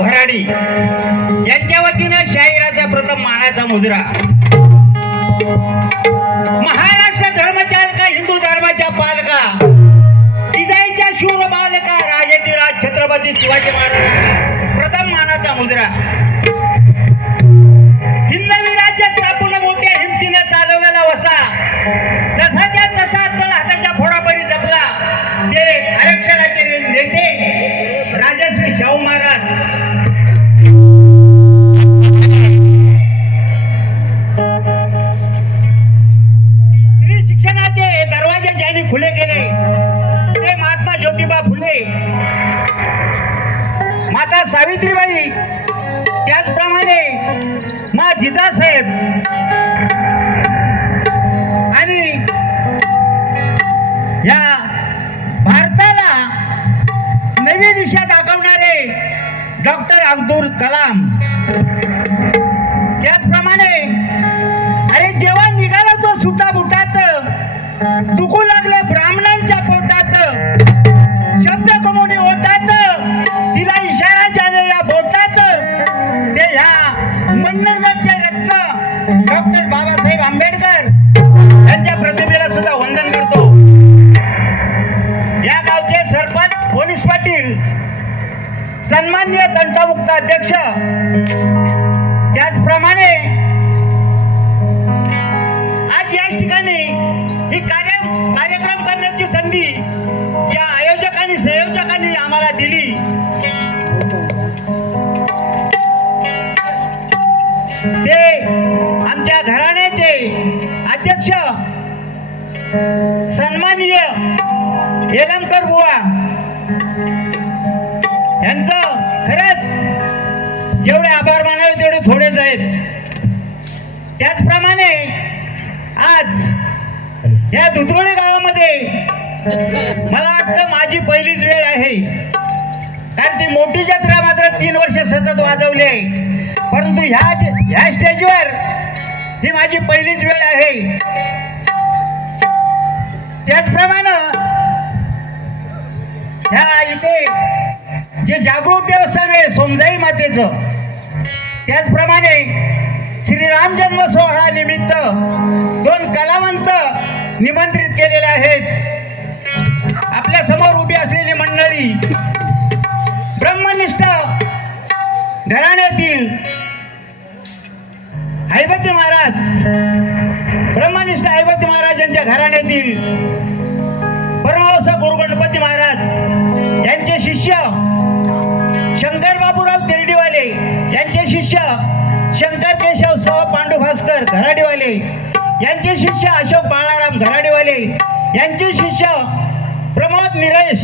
घराडी यांच्या वतीनं शाहिराचा प्रथम मानाचा मुद्रा. महाराष्ट्र धर्मचालका, हिंदू धर्माच्या पालका, जिजाईच्या शूर बालका, राजेधिराज छत्रपती शिवाजी महाराज प्रथम मानाचा मुद्रा. हिंदवी राज्य स्थापन मोठ्या हिमतीने चालवलेला वसा, जसा त्या तसा तळ हाताच्या फोडापरी जपला ते आरक्षणाचे नेते राजश्री शाहू महाराज. स्त्री शिक्षणाचे दरवाजे ज्यांनी खुले केले ते महात्मा ज्योतिबा फुले, माता सावित्रीबाई, त्याचप्रमाणे मा जिजासाहेब आणि या भारताला नवी दिशा दाखवणारे डॉक्टर अब्दुल कलाम. त्याचप्रमाणे अरे जेव्हा निघाला तो सुटा बुटात, दुखू लागले ब्राह्मणांच्या पोटात, शब्द कमवणे ओटात, तिला इशारा झाले या बोटात, ते ह्या मंडणगडचे रत्न डॉक्टर बाबासाहेब आंबेडकर यांच्या प्रतिमेला सुद्धा वंदन करतो. या गावचे सरपंच पोलीस पाटील, सन्माननीय तंटामुक्त अध्यक्ष, त्याचप्रमाणे आज या ठिकाणी ही कार्यक्रम करण्याची संधी या आयोजकांनी संयोजकांनी आम्हाला दिली. ते आमच्या घराण्याचे अध्यक्ष सन्माननीय येलमकर बुवा यांचं खरंच जेवढे आभार मानावे तेवढे थोडेच आहेत. त्याचप्रमाणे आज या दुधरोळी गावामध्ये मला वाटतं माझी पहिलीच वेळ आहे, कारण ती मोठी जत्रा मात्र 3 वर्ष सतत वाजवली आहे, परंतु ह्या स्टेजवर ही माझी पहिलीच वेळ आहे. त्याचप्रमाणे ह्या इथे जे जागृत देवस्थान आहे सोमजाई मातेचं, त्याचप्रमाणे श्रीराम जन्म सोहळा निमित्त 2 कलावंत निमंत्रित केलेले आहेत. आपल्या समोर उभी असलेली मंडळी ब्रह्मनिष्ठ घराण्यातील हैबती महाराज, ब्रह्मनिष्ठ हैबती महाराज यांच्या घराण्यातील परमहंस गुरु गणपती महाराज यांचे शिष्य शंकर बाबूराव तिरडीवाले, यांचे शिष्य शंकर केशव सव पांडू भास्कर घराडीवाले, यांचे शिष्य अशोक बाळाराम घराडीवाले, यांचे शिष्य प्रमोद निरेश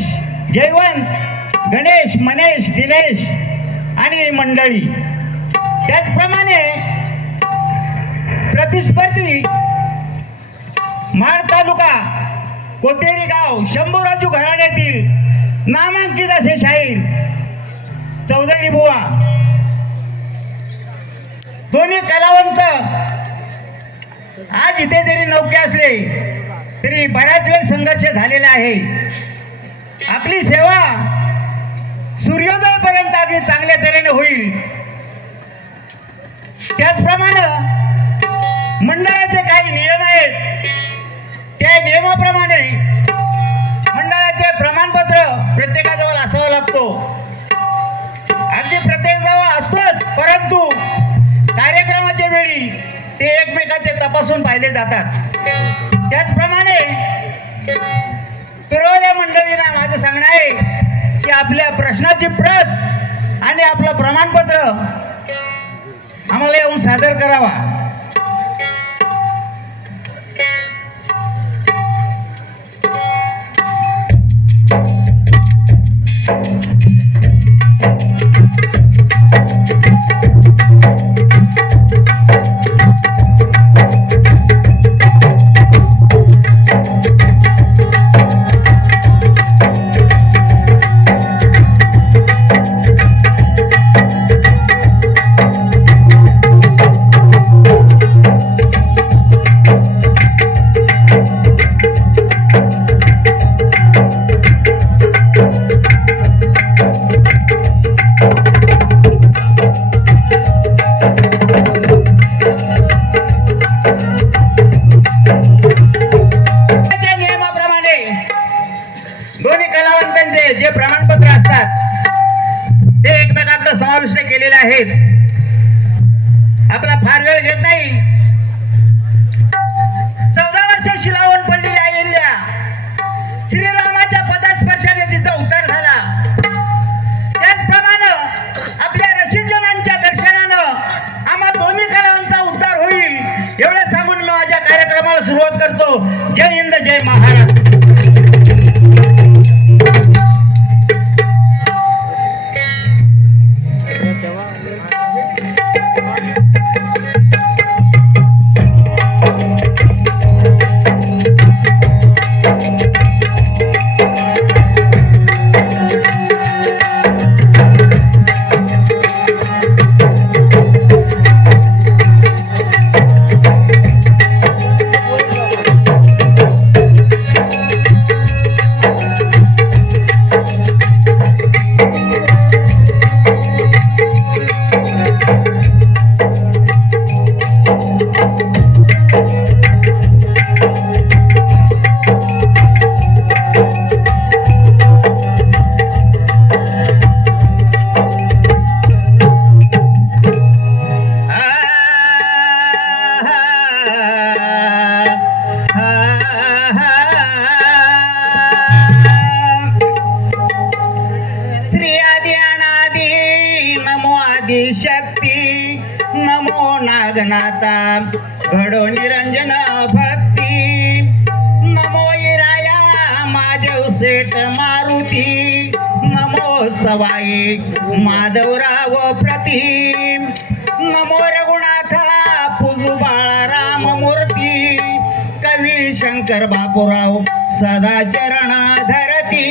जयवंत गणेश मनेश दिनेश आणि मंडळी. त्याचप्रमाणे प्रतिस्पर्धी माळ तालुका कोतेरी गाव शंभूराजू घराण्यातील नामांकित असे शाहीर चौधरी बुवा, दोन्ही कलावंत आज इथे जरी नौके असले तरी बऱ्याच वेळ संघर्ष झालेला आहे. आपली सेवा सूर्योदयापर्यंत अगदी चांगल्या तऱ्हेने होईल. त्याचप्रमाणे मंडळाचे काही नियम आहेत, त्या नियमाप्रमाणे मंडळाचे प्रमाणपत्र प्रत्येकाजवळ असावं लागतो. अगदी प्रत्येकाजवळ असतोच, परंतु कार्यक्रमाच्या वेळी ते एकमेकाचे तपासून पाहिले जातात. त्याचप्रमाणे तुरवल्या मंडळींना माझं सांगणं आहे की आपल्या प्रश्नाची प्रत आणि आपलं प्रमाणपत्र आम्हाला येऊन सादर करावा. मध्ये जे प्रमाणपत्र असतात ते एकमेकांकडे समाविष्ट केलेले आहेत. आपला फार वेळ घेत नाही. 14 वर्ष शिलावून पडलेली अहिल्या श्रीरामाच्या पदस्पर्शाने तिचा उद्धार झाला. त्याचप्रमाणे आपल्या रसिकजनांच्या दर्शनानं आम्हा दोन्ही कलांचा उद्धार होईल एवढं सांगून मी माझ्या कार्यक्रमाला सुरुवात करतो. जय हिंद, जय महाराष्ट्र. शक्ती नमो नागनाथा घडो निरंजन भक्ती नमो इराया महादेव सेठ मारुती नमो सवाई माधवराव प्रतिम नमो रघुनाथा पुजू बाळाराम मूर्ती कवी शंकर बापूराव सदा चरण धरती.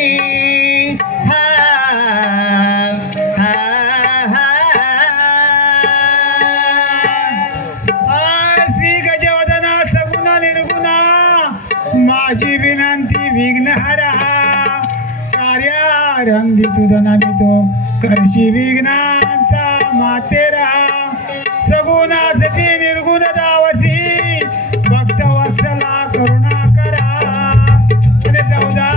माझी विनंती विघ्नहरा कार्यारंभी तुझा नामितो करशी विघ्नांचा मातेरा सगुणा सती निर्गुण दावती भक्त वत्सला करुणा करा आणि 14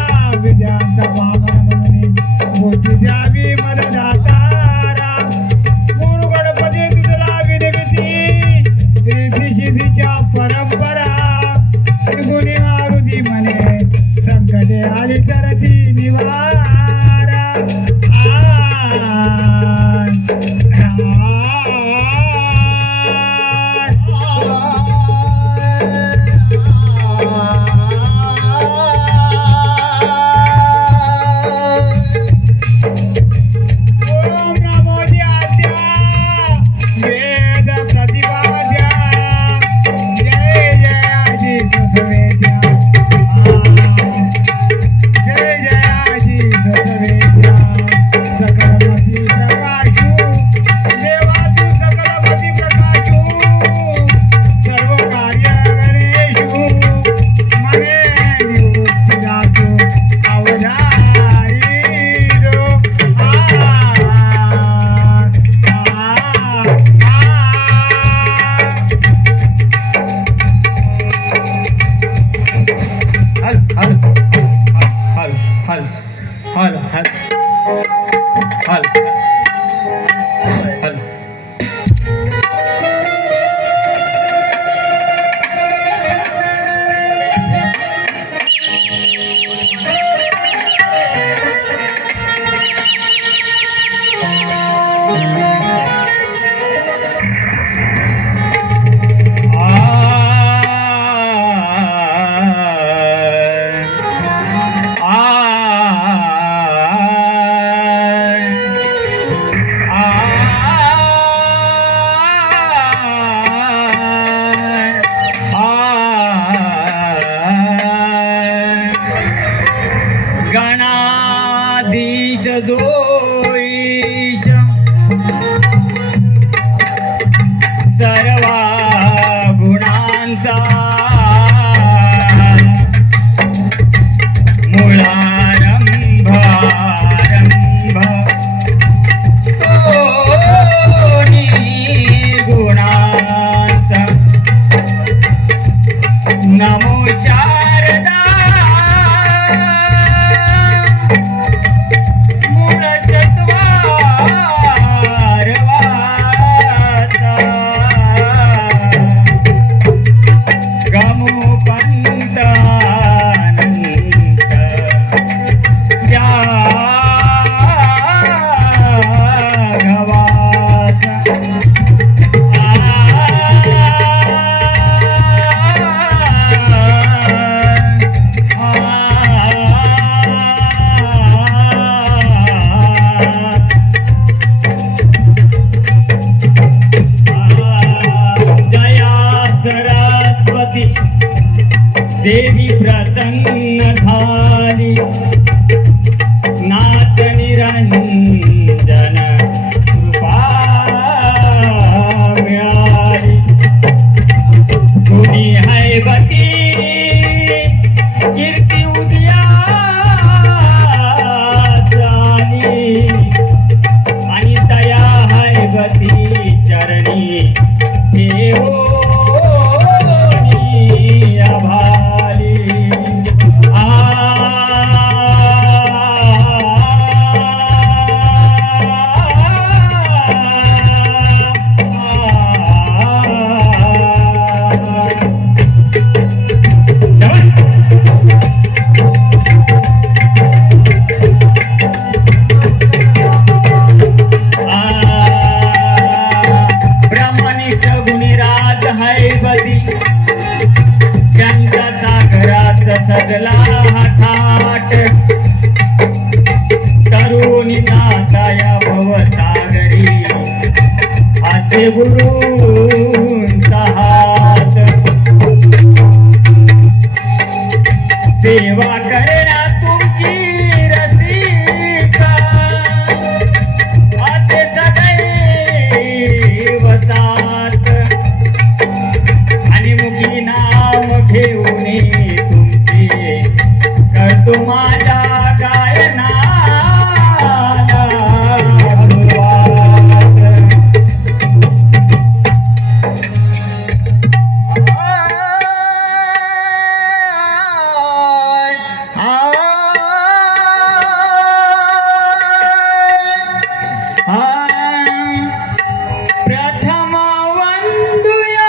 विद्यांचा मामा म्हणून गोष्टी द्यावी मला दातारा गुरु गणपती तुझला विनविती रिद्धी सिद्धीच्या परंपरा गुणी मारुती म्हणे संकटे आली तर ती निवारा. ओम नमो द्या वेद प्रतिपाद्या जय जय आजी सुसवेद्या जय जय आजी सुसवेद्या सकलमती प्रकाशू देवातू सकलमती प्रकाशू सर्व कार्य गणेशू मने निवृत्ती दासू अवधारी जो हल हल हल हल गणाधीश जोईश सर्व गुणांचा मुळारंभ आरंभ कोणी गुणांचा नमो शारदा प्रसन्न झाली नाथ निरंजन कृपा मिळाली गुणी हैबती कीर्ती उदया झाली आणि दया हैबती चरणी ठेवोनी आभाली ब्रह्मनिष्ठ गुणीराज हैबती त्यांच्या सागरात सजला हा थाट तरुणी नाताया भवसागरी हाते गुरूंचा हात सेवा करण्या तुमची रसिका असे सदैव साथ आणि मुखी नाव घेऊन तुमची करतो माझ्या गायनाला अनुवाद. प्रथम वंदुया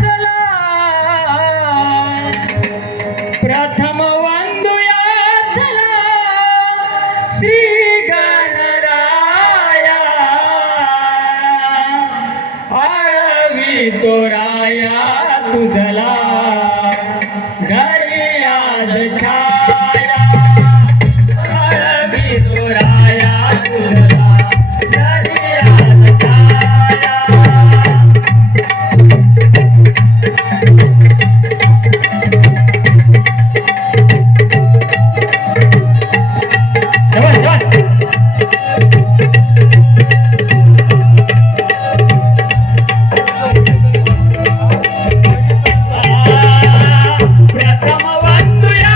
चला प्रथम वंदुया चला श्री गणराया आळवी तोराया तुझला घरी आज छाया आळवी तोराया तुझला घरी आज छाया. जवळ जवळ प्रथम वंदुया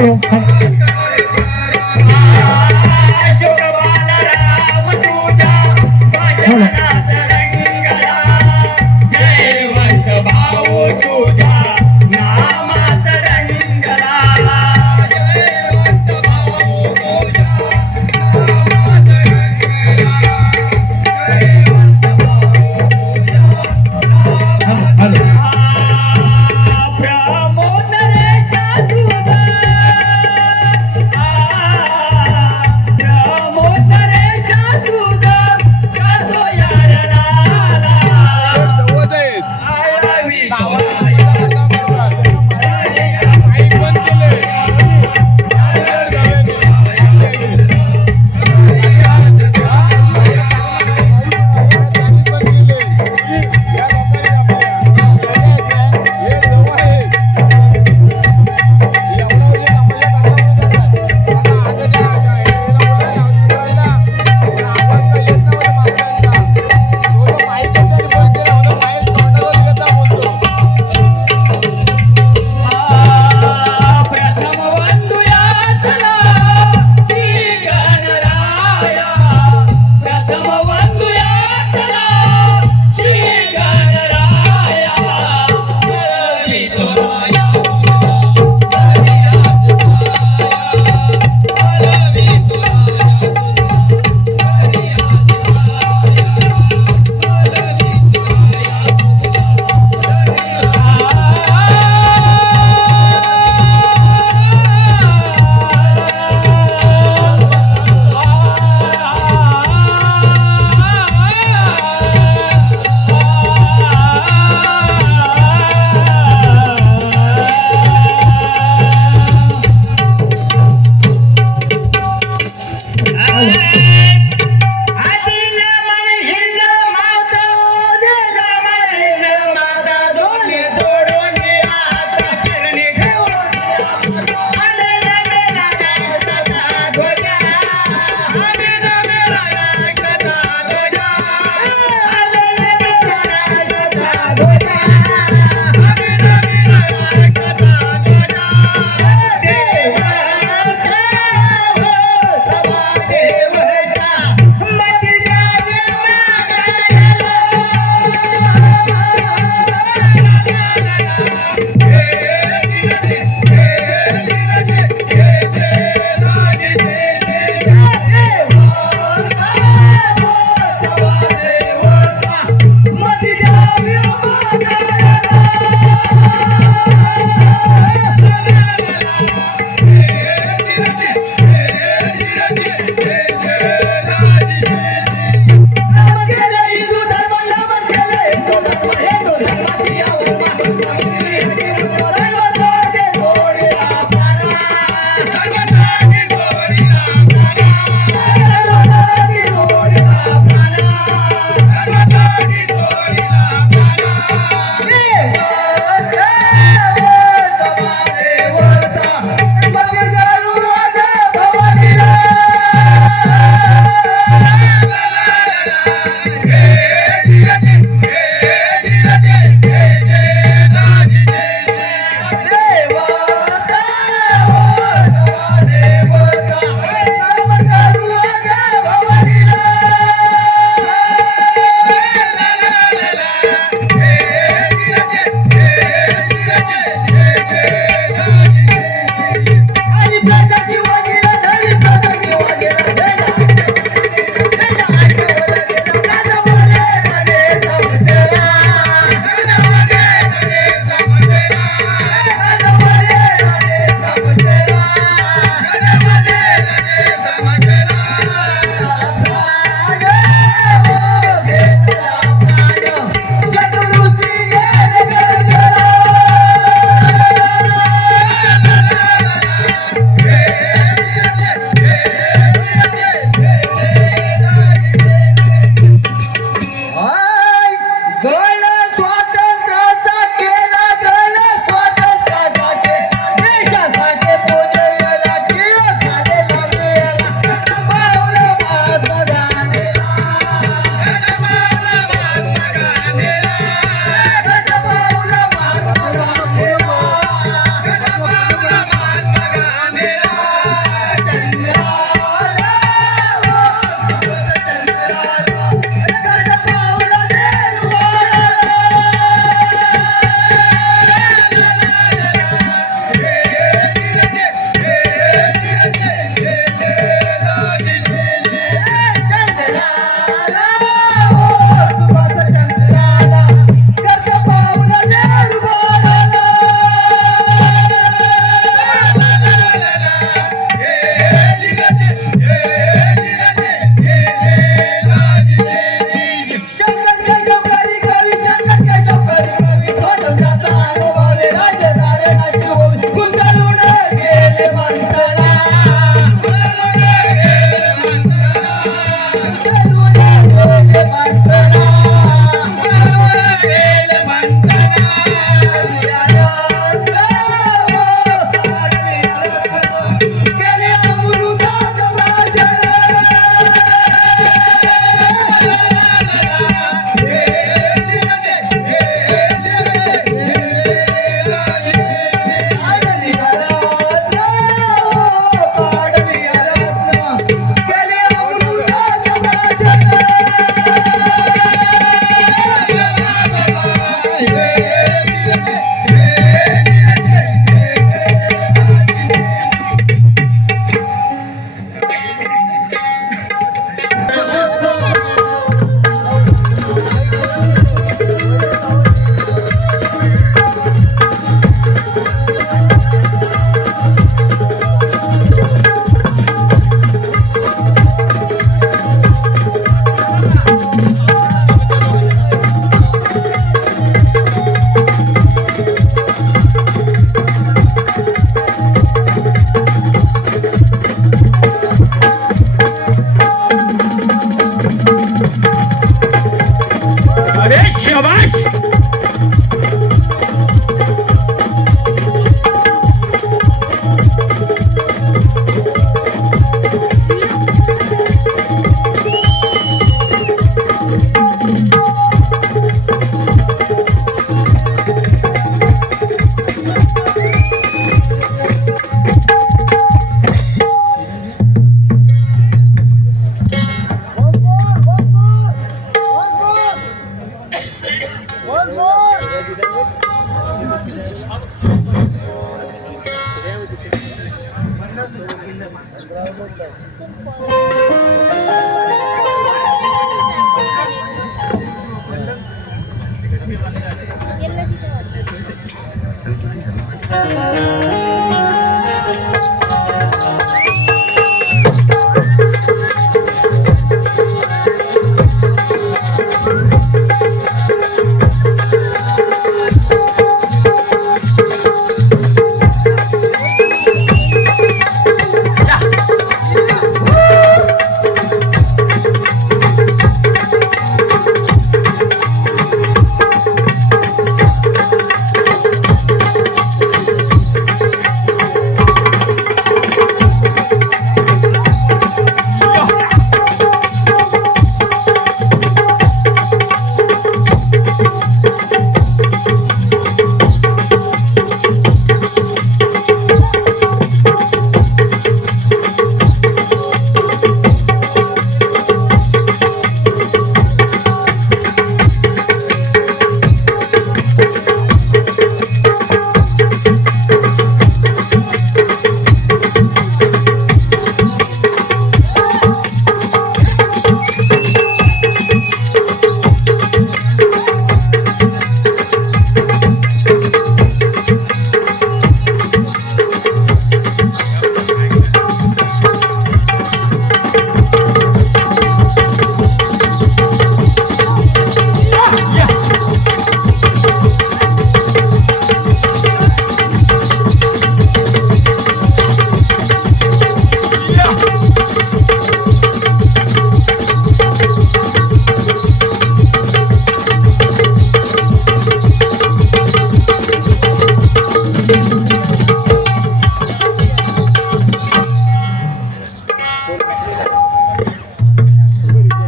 हॅलो शोभवाला राम तुझ्या भजनात रंगला जयवंत भाऊ तुझ्या नामात रंगला जयवंत भाऊ तुझ्या नामात हॅलो प्रमोदरेच्या तुझा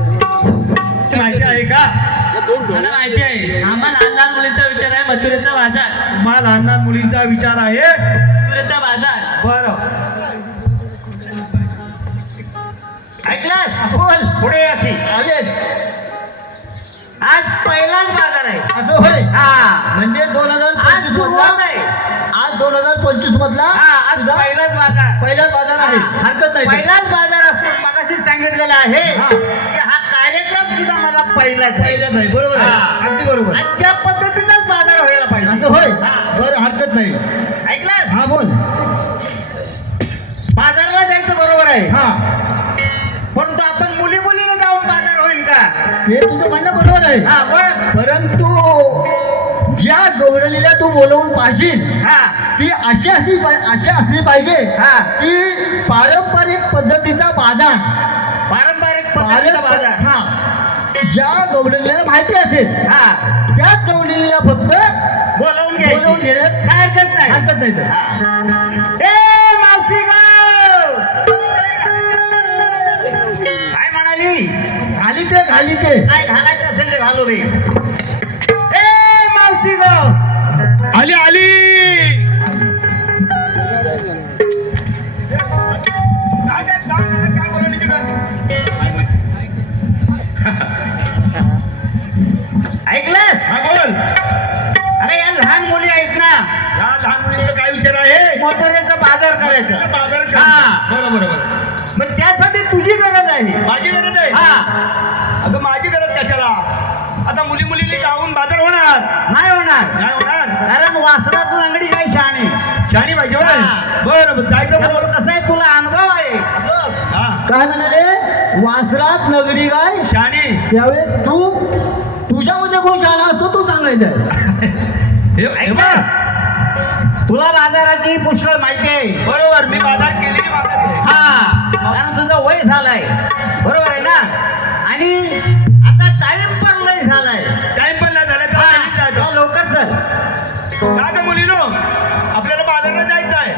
माहिती आहे का? मला माहिती आहे. आम्हाला लहान लहान मुलींचा विचार आहे. मथुरेचा बाजार. मला लहान लहान मुलींचा विचार आहे. मथुरेचा बाजार. बरं ऐकलास? बोल. पुढे अशी आलेच. आज पहिलाच बाजार आहे. असं होय. हा म्हणजे आज 2025 सुरुवात मधला आहे. आज 2025 मधला हा आज तुझा पहिलाच बाजार. पहिलाच बाजार आहे. हा. हरकत नाही. पहिलाच बाजार असतो. मगाशी सांगितलेलं आहे हा. की हा कार्यक्रम सुद्धा मला पहिलाच आहे. पहिलाच आहे. बरोबर आहे. हा. अगदी बरोबर. आणि त्या पद्धतीनेच बाजार व्हायला पाहिजे. असं होय. हा. बरं हरकत नाही. ऐकलास? हा बोल. बाजारला जायचं बरोबर आहे. हा परंतु आपण मुलीला जाऊन बाजार होईल का? ते तुझं म्हणणं बरोबर आहे. हा बरं. परंतु ज्या गौरलीला तू बोलवून पाहशील हा ती अशी असली पाहिजे हा. की पारंपरिक पद्धतीचा बाजार. पारंपरिक पद्धतीचा बाजार. हा ज्या गौरलीला माहिती असेल हा त्याच गौरलीला फक्त बोलावून बोलवून घ्यायची. घेण्यात काय हरकत नाही. हरकत नाही तर. हा. ए मावशी गाव काय म्हणाली? घाली ते काय घालायचं असेल ते घालू दे. ए मावशी गाव आली आली. ऐकलंस? हा बोल. अरे या लहान मुली आहेत ना, या लहान मुलींचा काय विचार आहे? मोत्याचा बाजार करायचा. बाजार हा. बरोबर. मग त्यासाठी तुझी गरज आहे. माझी गरज आहे. हा अगं माझी गरज कशाला? आता मुलीने जाऊन बाजार होणार नाही होणार. नाही होणार. कारण वासरातून अंगडी काय शहाणी. शाणी पाहिजे होय. हा. बरं जायचं बोल बोल. कसं आहे, तुला अनुभव आहे. हा काय म्हणाले? वासरात नगरी गाय. शाणी. त्यावेळेस तुझ्यामध्ये कोण शाळा असतो तू सांगायचं. हे बस. तुला बाजाराची पुष्कळ माहिती आहे. बरोबर. मी बाजार केलेली बाजार केली. हा कारण तुझं वय झालंय. बरोबर आहे ना. आणि आता टाइम पण लय झालाय. टाइम पण नाही झाला तर हा, लगेच जायचं. तो लवकर चल. का ग मुलीनो, आपल्याला बाजारला जायचं आहे.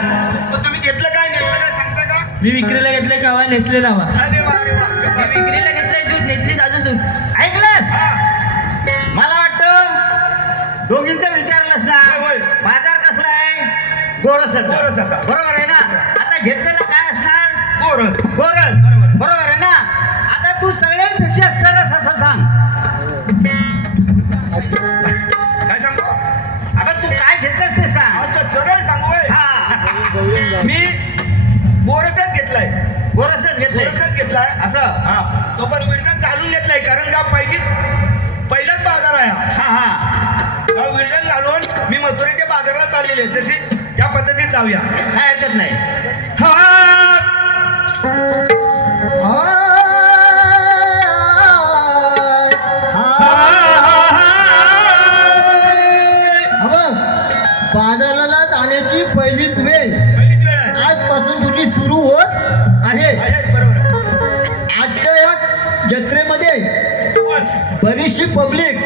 पण तुम्ही घेतलं काय नेटलं काय सांगता का? मी विक्रीला घेतले कावा नेसले नावा. अरे वा अरे वा. शपथ. विक्रीला घेतलंय दूध नेसली साजू सूत. ऐकलंस? हा. मला वाटतं दोघींचं विचारलंस ना. होय, होय. बाजार कसला आहे? गोरसाचा. गोरसाचा. बरोबर आहे ना. आता घेतलेलं काय असणार? गोरस. गोरस. बरोबर. बरोबर आहे ना. आता तू सगळ्यांपेक्षा सरस असं सांग. काय सांगू? अगं तू काय घेतलंस ते सांग. आता सरळ सांगू होय. हा मी घेतलाय असं हा तो पण विडजण घालून घेतलाय कारण का पहिलाच बाजार आहे हा. हा हा विडजण घालून मी मथुरेच्या बाजाराला चाललेले तशी त्या पद्धतीत जाऊया. काय हरकत नाही. बाजाराला जाण्याची पहिलीच वेळ पहिलीच वेळ आहे. आजपासून तुझी सुरू होत आहे. आहे, बरोबर आहे. आजच्या या जत्रेमध्ये बरीचशी पब्लिक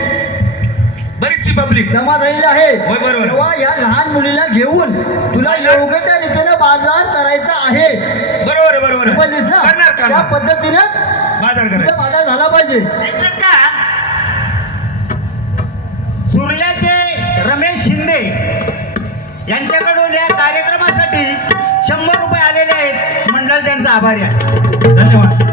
बरीचशी पब्लिक जमा झालेली आहे. होय, बरोबर. तेव्हा या लहान मुलीला घेऊन तुला योग्य त्या रीतीने बाजार करायचा आहे. बरोबर आहे, बरोबर आहे. समजलीस ना? करणार त्या करणार पद्धतीने बाजार तुझा करायचा. बाजार झाला पाहिजे. ऐकलं का? सुरल्याचे रमेश शिंदे यांच्याकडून या कार्यक्रमासाठी 100 रुपये आलेले आहेत. मंडळ त्यांचा आभारी आहे. धन्यवाद.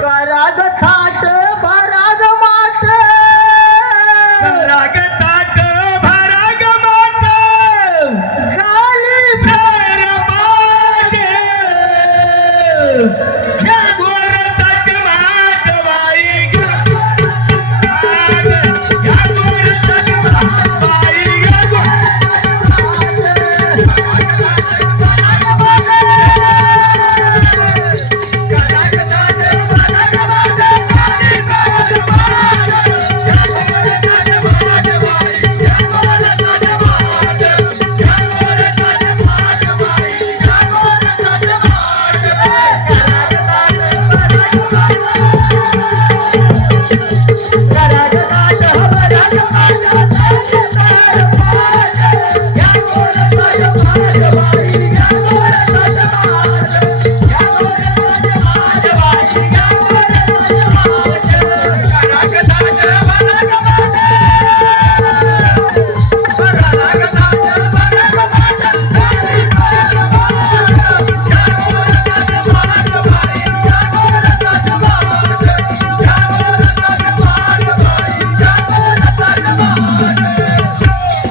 कराग थाट भराग माट राग ताट भराग माट झाली फेर मागे या गोरताची माट बाई ग या गोरताची माट बाई ग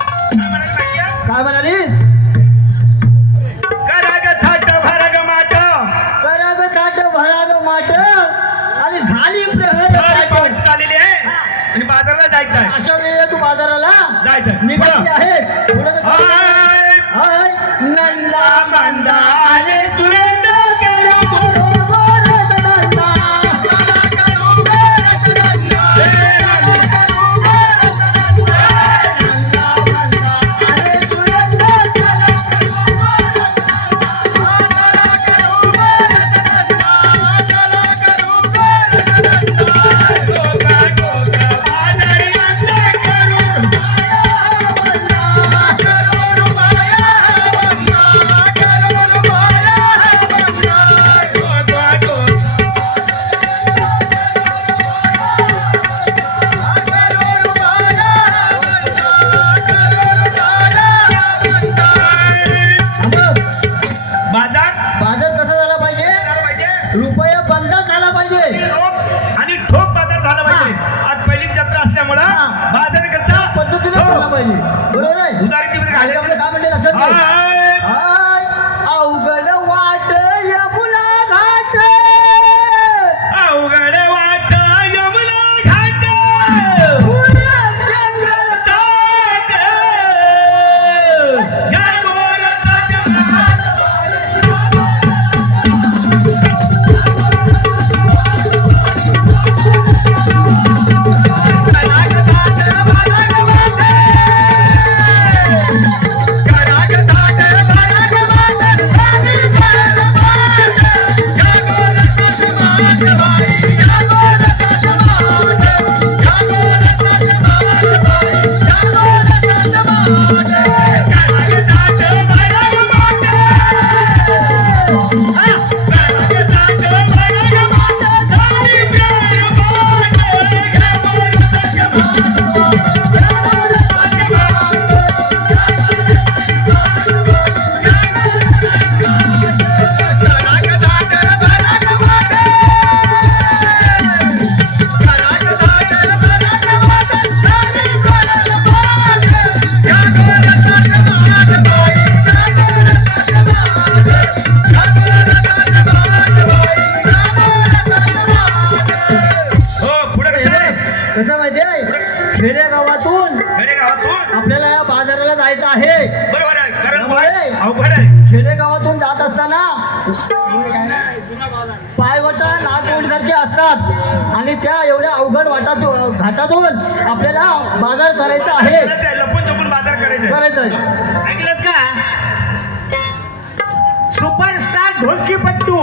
काय म्हणाली? कराग थाट भराग माट कराग थाट भराग माट आणि झाली प्रहर फार पाट. पाठ झालेली आहे आणि बाजाराला जायचं आहे. अशा वेळेला तू बाजाराला जायचं निघाली आहे. पुढं कसं? हाय हाय. नंदा मंदा आले सुरेंद्र केला बरोबर नंदा. अरे सुरेंद्र बाजार बाजार कसा झाला पाहिजे? झाला पाहिजे रुपया बंद झाला पाहिजे. रोख आणि ठोक बाजार झाला पाहिजे. आज पहिली जत्रा असल्यामुळं हा. बाजार कसा पद्धतीने झाला पाहिजे. बरोबर आहे? उधारीची बरं त्याच्यामुळे घालायची. काय म्हणते लक्षात घे. हाय. हाय. अवघड वाट यमुना घाट अवघड वाट यमुना घाट पुऱ्या जंगल ताट. या गोरताच्या माट. कराग थाट भराग माट. खेडेगावातून खेडेगावातून आपल्याला या बाजाराला जायचं आहे. बरोबर आहे कारण बाई. अवघड आहे. खेडेगावातून जात असताना पायवटा नागोडीसारखे असतात आणि त्या एवढ्या अवघड घाटातून आपल्याला बाजार करायचा आहे. लपून छपून बाजार करायचे. ऐकलं का सुपरस्टार ढोलकीपट्टू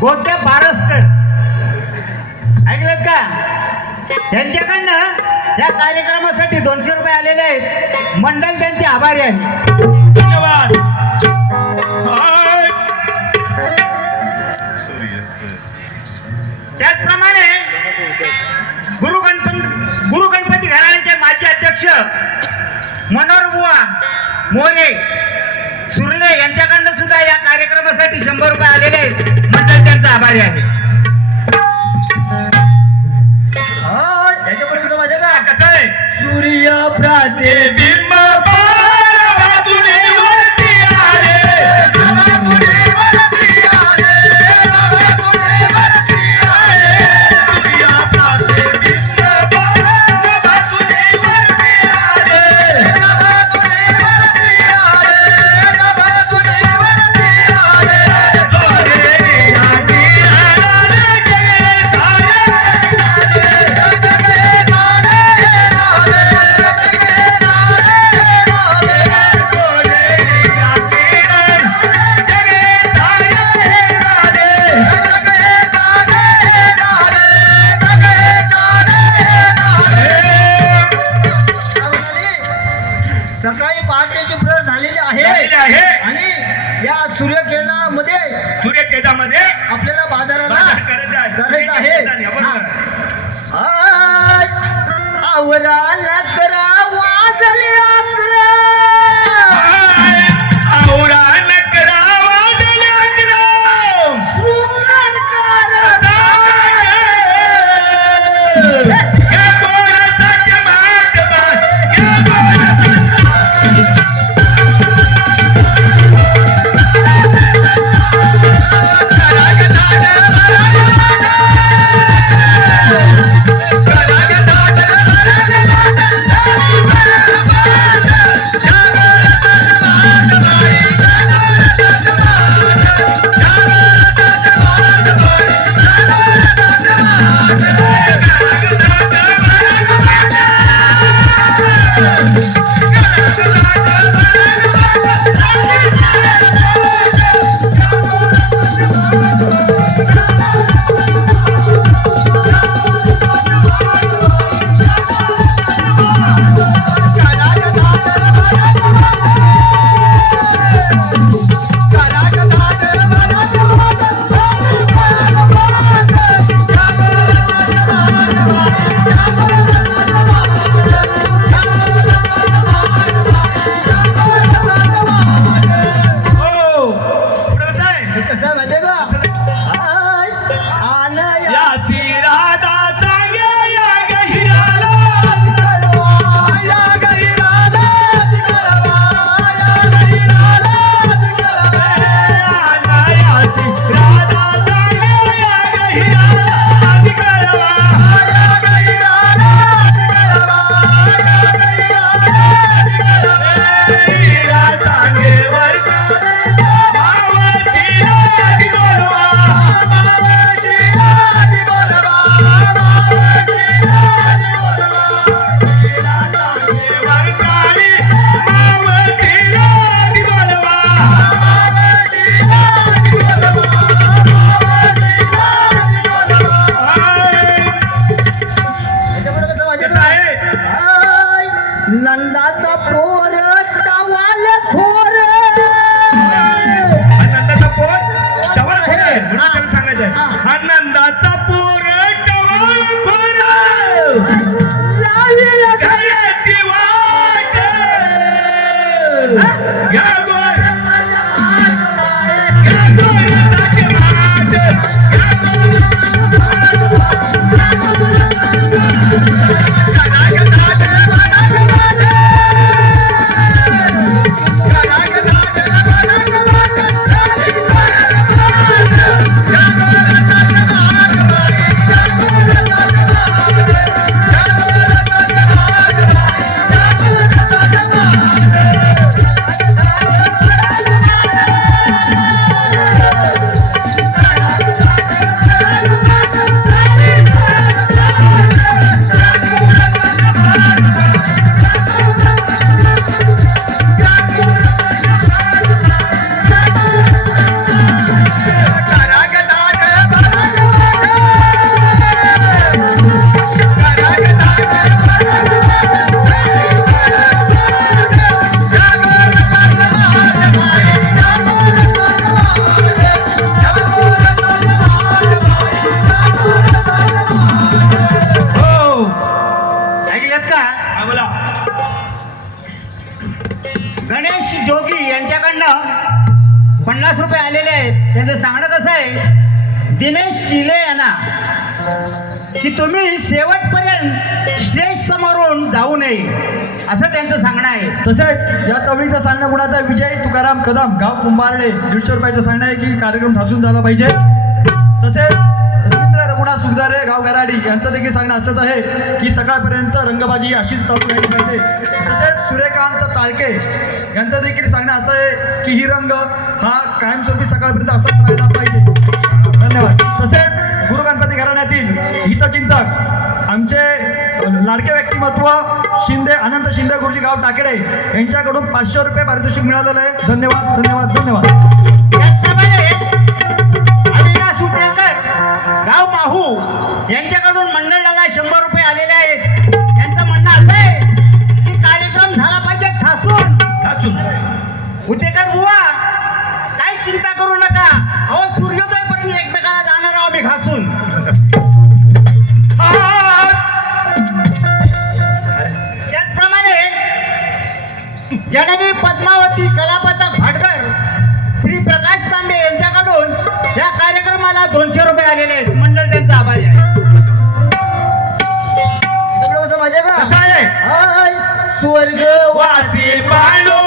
गोट्या बारस्कर ऐकलं का त्यांच्याकडनं या कार्यक्रमासाठी 200 रुपये आलेले आहेत. मंडळ त्यांचे आभारी आहे. धन्यवाद. हाय. त्याचप्रमाणे गुरु गणपती घराण्याचे माजी अध्यक्ष मनोहर बुवा मोरे सुर्ले यांच्याकडनं सुद्धा या कार्यक्रमासाठी 100 रुपये आलेले आहेत. मंडळ त्यांचा आभारी आहे. त्याच्यापर्यंत माझ्या का कसं आहे सूर्य प्रतिबिंब सकाळी पहाटेची प्रर झालेली आहे आणि या सूर्यकिरणामध्ये सूर्यतेजामध्ये आपल्याला बाजाराला बाजार करायचा करायचं आहे. बरोबर. आवराला करा वाजले 11. आवळा नकरा वाजले 11. या गोराचा जमात बात, या गोराचा नंदाचा पोर टवाल खोर. नंदाचा पोर टवाल खोर आहे म्हणून त्याला सांगायचंय आनंदाचा पोर टवाल खोर लावेल घराची वाट या गोर या गोराची वाट यांच्याकडनं 50 रुपये आलेले आहेत. त्यांचं सांगणं कसं आहे, दिनेश चिले यांना की तुम्ही शेवटपर्यंत स्टेज समोरून जाऊ नये असं त्यांचं सांगणं आहे. तसेच या चवळीचं सांगणं कुणाचा विजय तुकाराम कदम गाव कुंभारडे 150 रुपयाचं सांगणं आहे की कार्यक्रम ठासून झाला पाहिजे. तसेच रवींद्र रघुनाथ सुखदारे गाव गराडी यांचं देखील सांगणं असंच आहे की सकाळपर्यंत रंगबाजी अशीच चालू राहिली पाहिजे. तसेच सूर्यकांत चाळके यांचं देखील सांगणं असं आहे की ही रंग हा कायमस्वरूपी सकाळपर्यंत असाच राहिला पाहिजे. धन्यवाद. तसेच गुरु गणपती घराण्यातील हितचिंतक आमचे लाडके व्यक्तिमत्व शिंदे अनंत शिंदे गुरुजी गाव टाकेडे यांच्याकडून 500 रुपये पारितोषिक मिळालेलं आहे. धन्यवाद धन्यवाद धन्यवाद. त्याचप्रमाणे अविनाश उटेकर गाव माहू यांच्याकडून मंडळाला 100 रुपये आलेले आहेत. त्यांचं म्हणणं असं आहे की कार्यक्रम झाला पाहिजे ठासून. उटेकर बुवा काही चिंता करू नका, अहो सूर्योदयपर्यंत एकमेकाला जाणार आहोत आम्ही घासून. त्याचप्रमाणे जननी पद्मावती कलापथक भाटकर श्री प्रकाश तांबे यांच्याकडून या कार्यक्रमाला 200 रुपये आलेले आहेत. मंडळ त्यांचा आभारी आहे. सगळं असं मजा का? कसं आहे? हाय, स्वर्ग वासी पांडू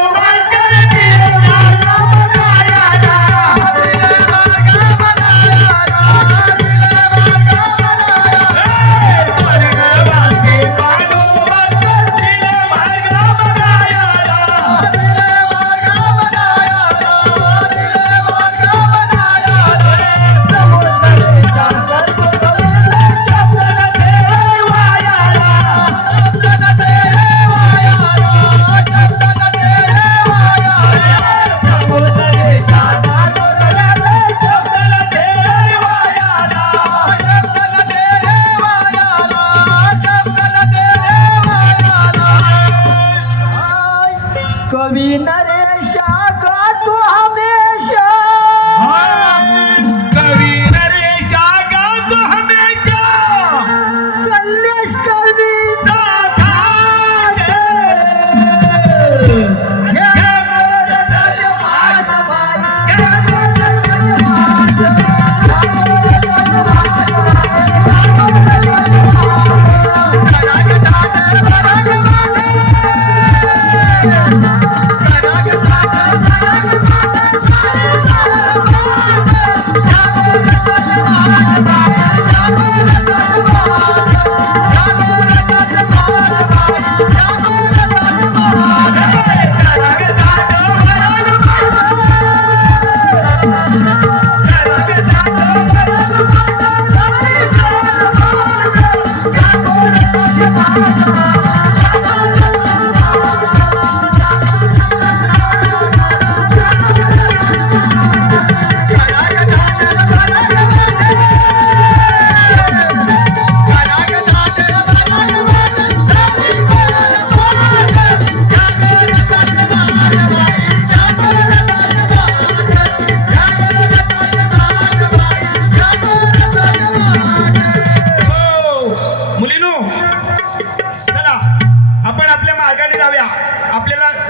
कवी नरेशा का तू हमेशा कवी नरेशा गा तो हमेशा संदेश कवी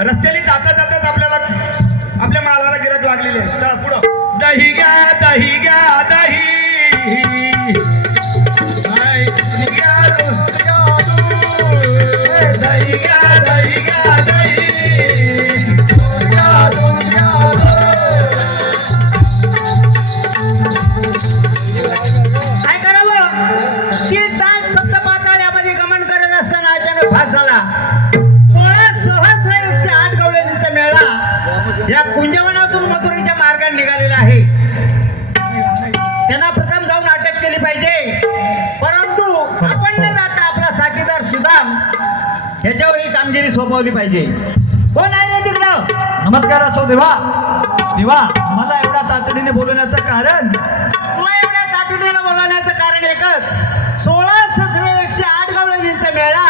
रस्त्याने जाता जाताच आपल्याला आपल्या मालाला गिराक लागलेले आहे. चला पुढं. दही घ्या दही घ्या दही दही घ्या दही घ्या दही घ्या दही काय करावं की तान सप्त पाताळ्यामध्ये गमन करत असताना अचानक भाग झाला. 16 सहस्र 108 गवळणीचा मेळा या कुंजवनातून मथुरेच्या मार्गाने निघालेला आहे. त्यांना प्रथम जाऊन अटक केली पाहिजे, परंतु आपण न जाता आपला साथीदार सुदाम ह्याच्यावर ही कामगिरी सोपवली पाहिजे. कोण आहे रे तिकडं? नमस्कार असो देवा. देवा मला एवढ्या तातडीने बोलवण्याचं कारण तुला एवढ्या तातडीनं बोलवण्याचं कारण एकच. 16 सहस्र 108 गवळणीचा मेळा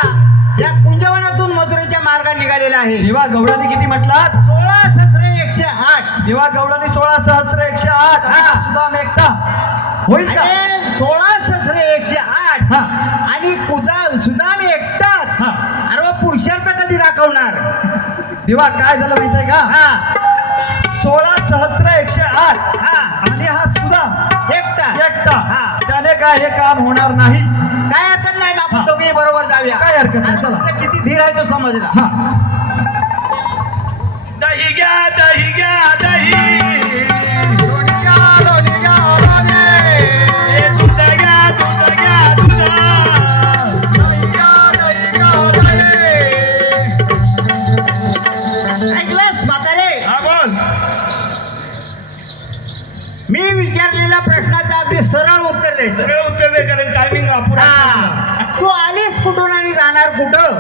या कुंजवनातून मथुरेच्या मार्गाने निघालेला आहे. देवा गवळणी किती म्हटलात? 16 सहस्र 108. देवा गवळणी 16 सहस्र 108 हा. सुदाम एकटा होईल का? आणि 16 सहस्र 108 हा. आणि सुदाम एकटाच. हा. अरे वा, पुरुषार्थ कधी दाखवणार? देवा काय झालं माहितीये का? हा 16,108 हा आणि हा सुद्धा एकटा एकटा हा. त्याने काय हे काम होणार नाही. काय हरकत नाही आपण हा. दोघे बरोबर जाऊया. काय हरकत नाही, चला. आता किती धीर आहे तो समजला. हा दही घ्या दही घ्या दही ए, दूध घ्या दूध घ्या दूध ऐकलंस म्हातारे, हा बोल मी विचारलेल्या प्रश्नाचं अगदी सरळ उत्तर द्यायचं. सगळं उत्तर दे कारण टायमिंग अपुरा हा. तू आलीस कुठून आणि जाणार कुठं?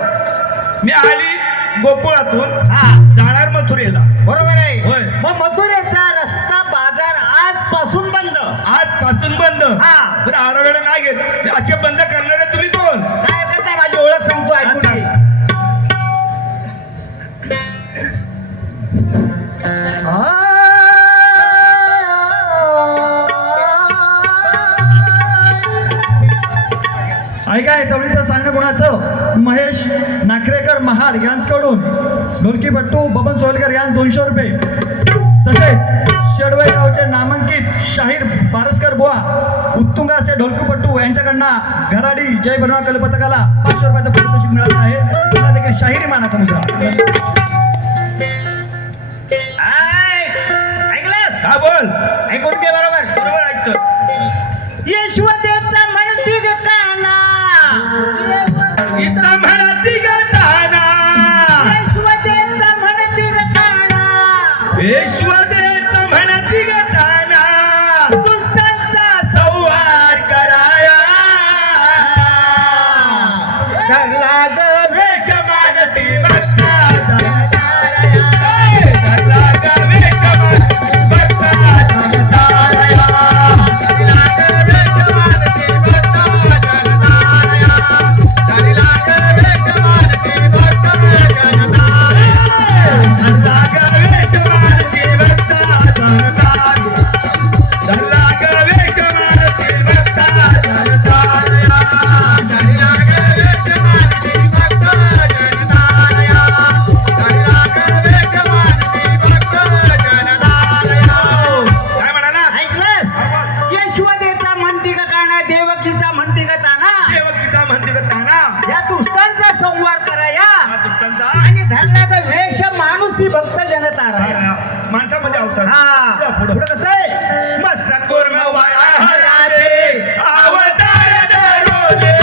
मी आली गोकुळातून हा जाणार मथुरेला. बरोबर आहे. होय. मग मथुरेचा रस्ता बाजार आजपासून बंद. आजपासून बंद. हा. बरं आडवेळा नाही घेत असे बंद करणारे तुम्ही कोण? काय हरकत नाही, माझी ओळख सांगतो ऐकून सांग. घे. ऐका हे चवळीचं सांगणं कोणाचं? महेश नाकरेकर महाड यांच्याकडून ढोलकीपट्टू बबन सोलकर यांस 200 रुपये. तसेच शेडवळे गावचे नामांकित शाहीर पारसकर बुवा उत्तुंग असे ढोलकीपट्टू यांच्याकडनं घराडी जय बनवा कलपथकाला 500 रुपयाचं पारितोषिक मिळालं आहे. त्यांना देखील शाहिरी मानाचा मुद्रा. ऐकलंस? हा बोल. ऐकून घे बरोबर. बरोबर ऐकतो. यशवंतेचा म्हणती ग काना, इथं म्हणती ग ताना यशवंतेचा म्हणती ग काना, विश्वदेव म्हणती ग ताना दुष्टांचा संहार कराया धरला ग वेश मानती भक्ता धरला ग वेश मानती भक्ता जनतारया. धरला ग वेश मानती भक्ता जनतारया. धरला ग वेश मानती भक्ता जनतारया. धरला ग वेश मानती भक्ता जनतारया. धरला ग वेश मानती भक्ता जनतारया. धरला ग वेश मानती भक्ता जनतारया. धरला ग वेश मानती भक्ता जनतारया. काय म्हणाला? ऐकलंस? यशवंतेचा म्हणती ग काना, देवकीचा म्हणती ग ताना, देवकीचा म्हणते का ताना या दुष्टांचा संहार कराया हा दुष्टांचा आणि धरला ग वेश माणूसी भक्त जनतारा. माणसामध्ये अवतार. हा पुढं पुढं कसं आहे? मस्त कुर्म वाया हराजे अवतार धरोले.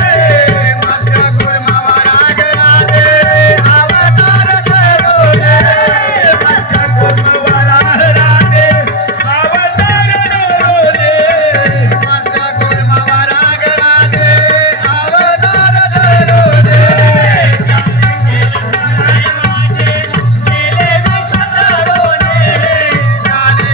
मस्त कुर्म वाया हराजे अवतार धरोले. मस्त कुर्म वाया हराजे अवतार धरोले. मस्त कुर्म वाया हराजे अवतार धरोले. जाने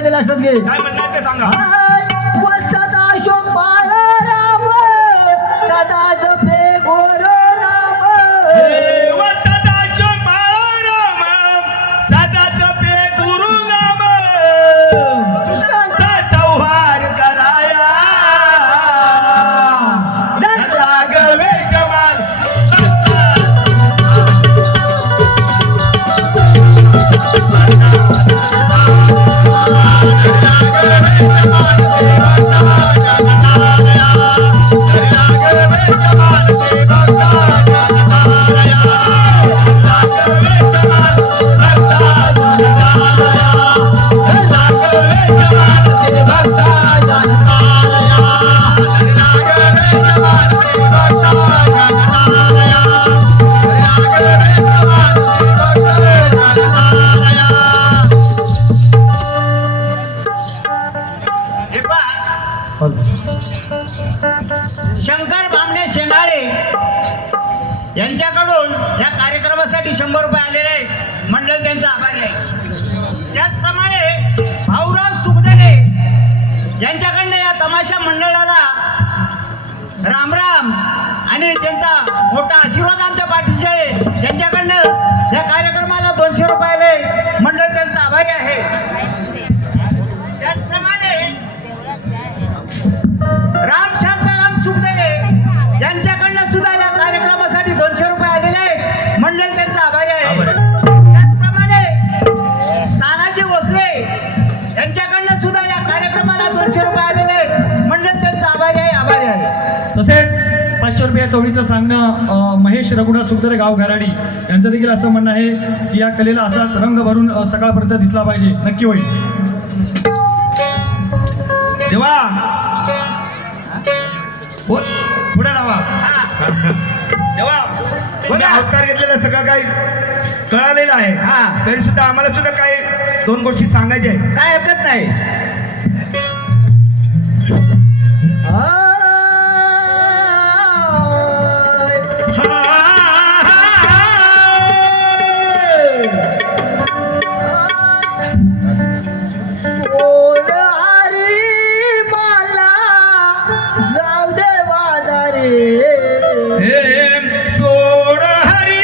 म्हणायचं लक्षात घे. काय म्हणणार ते सांगा. वसता अशोक बाळाराम सदा जपे गोर राम. वसताचो बाळाराम सदा जपे गुरु राम. संहार कराया लागवे जवान. हे पहा, शंकर बामणे शेंगाळे यांच्याकडून या कार्यक्रमासाठी 100 रुपये आलेले आहेत. मंडळ त्यांचा आभारी आहे. त्याचप्रमाणे भाऊराव सुखदने यांच्याकडनं या तमाशा मंडळाला रामराम आणि त्यांचा मोठा आशीर्वाद आमच्या पाठीशी आहे. त्यांच्याकडनं या कार्यक्रमाला 200 रुपये आले. मंडळ त्यांचा आभारी आहे. त्याचप्रमाणे राम शांताराम सुखदेवे यांच्याकडनं सुद्धा या कार्यक्रमासाठी 200 रुपये आलेले आहेत. मंडळ त्यांचा आभारी आहे. त्याचप्रमाणे तानाजी भोसले यांच्याकडनं सुद्धा या कार्यक्रमाला 200 रुपये आलेले आहेत. मंडळ त्यांचा आभारी आहे. तसेच 500 रुपये चवळीचं सांगणं महेश रघुनाथ सुखदरे गाव घराडी यांचं देखील असं म्हणणं आहे की या कलेला असाच रंग भरून सकाळपर्यंत दिसला पाहिजे. नक्की होईल. देवा पुढे राहा. देवा तुम्ही अवतार घेतलेलं सगळं काही कळालेलं आहे. हा. तरी सुद्धा आम्हाला सुद्धा काही 2 गोष्टी सांगायच्या आहेत. काय हरकत नाही. सोड हरी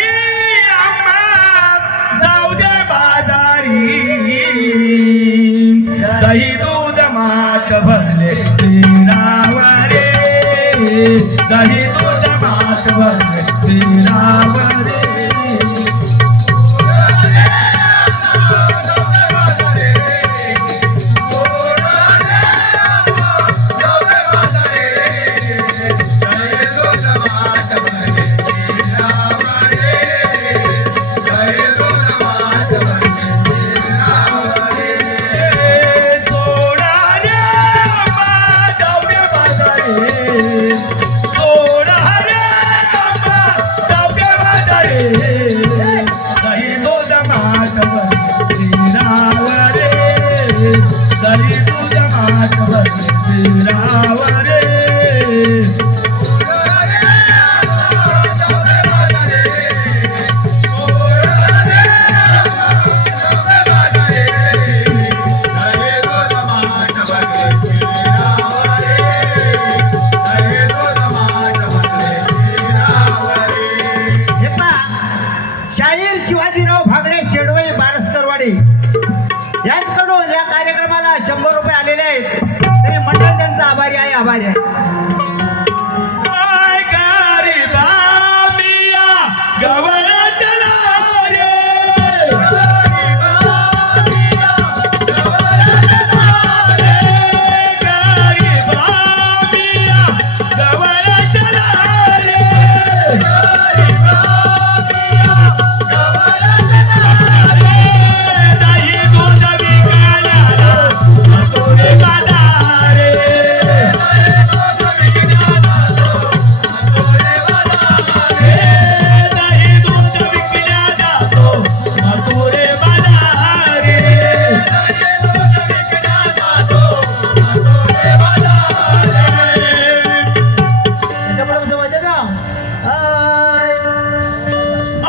आम्हा जाऊ दे बाजारी. दही दूध माठ भरले श्रीरावरे. दही दूध माठ भरले श्रीरावरे. शाहीर शिवाजीराव भागडे शेडवई बारसकरवाडी यांच्याकडून या कार्यक्रमाला 100 रुपये आलेले आहेत. तरी मंडळ त्यांचा आभारी आहे. गवळा चला रे.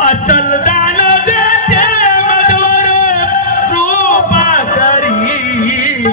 असल दान देते मधुर कृपा करी.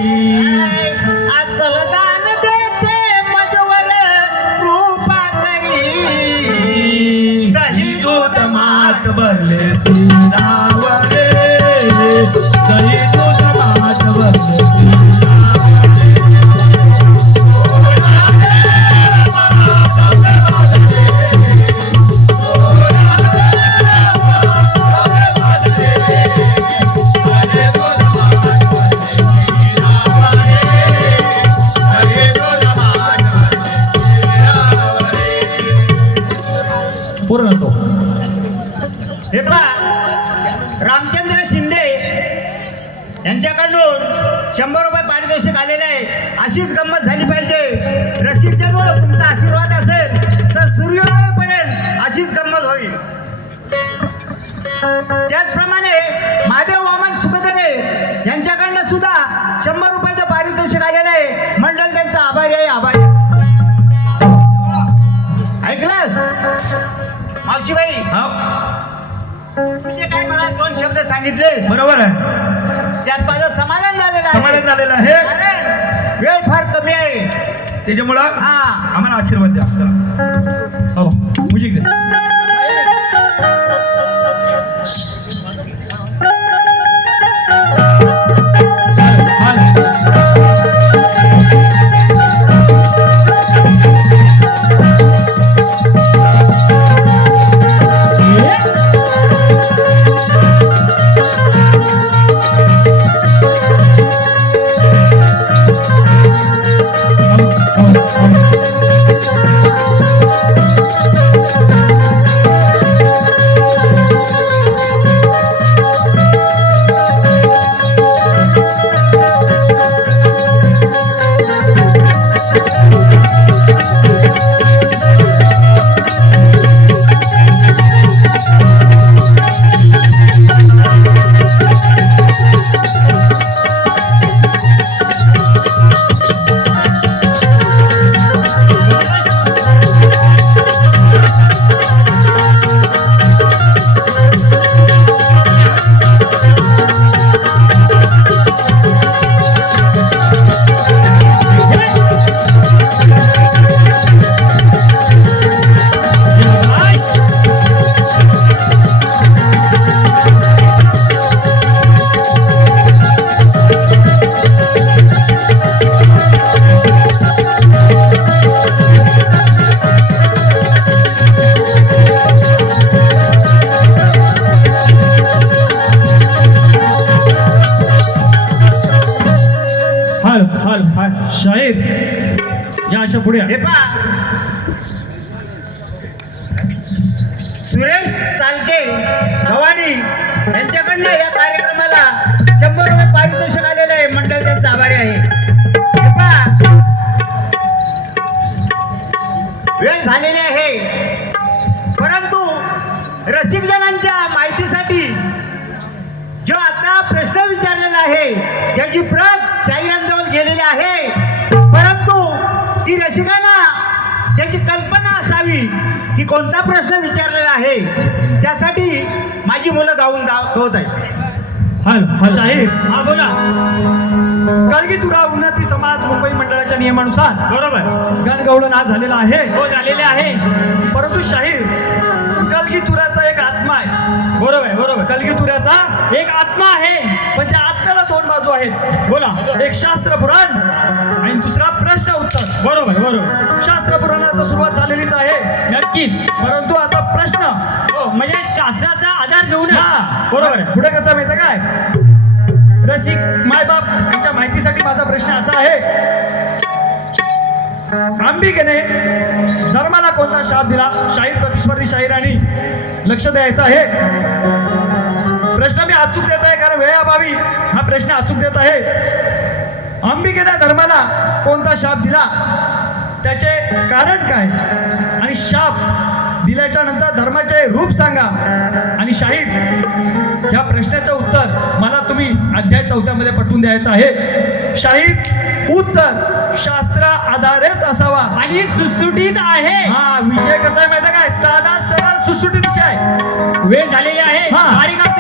रामचंद्र शिंदे यांच्याकडून 100 रुपये पारितोषिक आलेले आहे. अशीच गंमत झाली पाहिजे. रसिकजनो, तुमचा आशीर्वाद असेल तर सूर्योदयपर्यंत अशीच गंमत होईल. त्याचप्रमाणे महादेव वामन सुखदरे यांच्याकडनं सुद्धा 100 रुपयाचं पारितोषिक आलेलं आहे. मंडळ त्यांचा आभारी आहे. आभारी ऐकलंस मावशीबाई? हा, तुझे काय मला 2 शब्द सांगितले, बरोबर आहे. त्यात माझं समाधान झालेलं आहे. समाधान झालेलं आहे. कारण वेळ फार कमी आहे. त्याच्यामुळं हा, आम्हाला आशीर्वाद द्या. हो म्युझिक दे. शाहीर या अशा पुढे या. हे पहा, सुरेश चालके गव्हाणी यांच्याकडनं या कार्यक्रमाला 100 रुपये पारितोषिक आलेलं आहे. मंडळ त्यांचा आभारी आहे. हे पहा, वेळ झालेली आहे, परंतु रसिकजनांच्या माहितीसाठी जो आता प्रश्न विचारलेला आहे त्याची प्रत शाहिरांजवळ गेलेली आहे, परंतु ती रसिकांना त्याची कल्पना असावी की कोणता प्रश्न विचारलेला आहे. त्यासाठी माझी मुलं गाऊन गावत आहेत. शाहीर हा बोला. कलगीतुरा उन्नती समाज मुंबई मंडळाच्या नियमानुसार बरोबर. गणगौळण आज झालेला आहे. हो झालेले आहे. परंतु शाहीर कलगीतुराचा एक आत्मा आहे. बरोबर बरोबर. कलगीतुराचा एक आत्मा आहे. पण त्या आत्म्याला 2 बाजू आहेत. बोला. एक शास्त्र पुराण आणि दुसरा प्रश्न उत्तर. बरोबर बरोबर. शास्त्र पुराणात सुरुवात झालेलीच आहे, नक्कीच. परंतु आता प्रश्न हो म्हणजे शास्त्राचा आधार घेऊन. हा. बरोबर आहे. पुढे कसं माहिती काय, रसिक मायबाप यांच्या माहितीसाठी माझा प्रश्न असा आहे, अंबिकेने धर्माला कोणता शाप दिला? शाहीर प्रतिस्पर्धी शाहिरांनी लक्ष द्यायचं आहे. प्रश्न मी अचूक देत आहे कारण वेळाभावी हा प्रश्न अचूक देत आहे. अंबिकेने धर्माला कोणता शाप दिला, त्याचे कारण काय आणि शाप दिल्याच्या नंतर धर्माचे रूप सांगा. आणि शाहीर या प्रश्नाचं उत्तर मला तुम्ही अध्याय 4 मध्ये पटवून द्यायचं आहे. शाहीर उत्तर शास्त्र आधारेच असावा आणि सुटसुटीत आहे. हा विषय कसा आहे माहिती काय, साधा सरळ सुटसुटीत विषय आहे. वेळ झालेली आहे. हा. कार्यक्रम